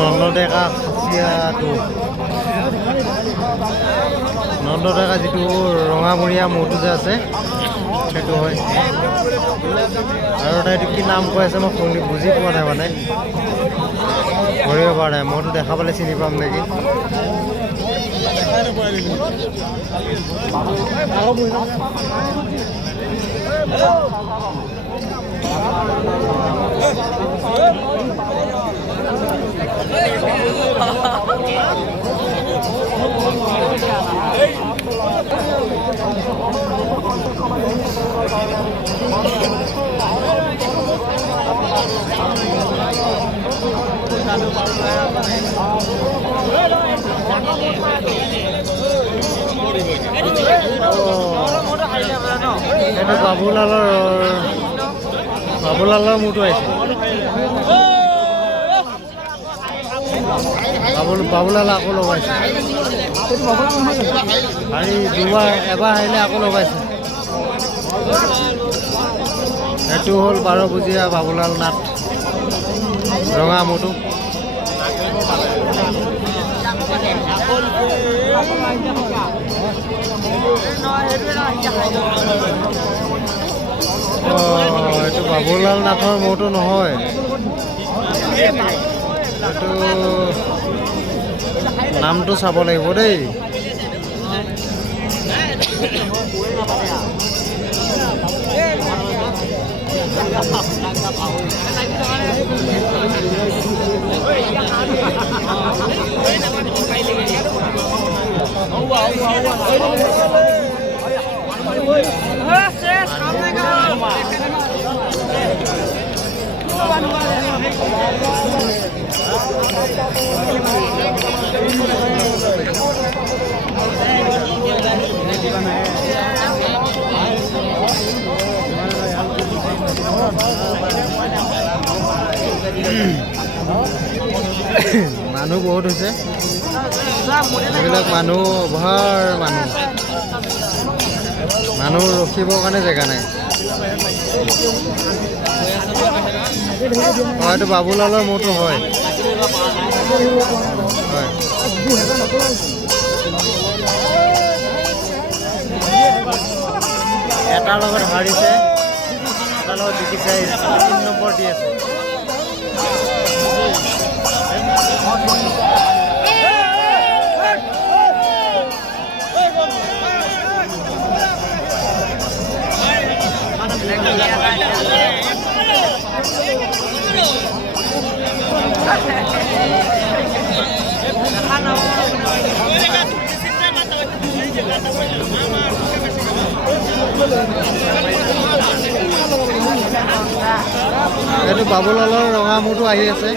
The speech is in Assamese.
নন্দডেকা খাচীয়াটো নন্দডেকা যিটো ৰঙামূৰীয়া মৌটো যে আছে সেইটো হয় আৰু এইটো কি নাম কৈ আছে মই শুনি বুজি পোৱা নাই মানে ধৰিব পৰা নাই মইতো দেখা পালে চিনি পাম নেকি এটা বাবুলালৰ মূৰটো আহিছে বাবুলাল আকৌ লগাইছে আৰু এবাৰ আহিলে আকৌ লগাইছে এইটো হ'ল 12 বুজিয়া বাবুলাল নাথ ৰঙা মূৰটো এইটো বাবুলাল নাথৰ মূৰটো নহয় এইটো নামটো চাব লাগিব দেই মানুহ বহুত হৈছে এইবিলাক মানুহ অভাৰ মানুহ ৰখিবৰ কাৰণে জেগা নাই এইটো বাবুলালৰ মূৰটো হয় এটাৰ লগত হাৰিছে এটাৰ লগত জিকিছে 3 নম্বৰ দি আছে এইটো বাবুলালৰ ৰঙা মূৰটো আহি আছে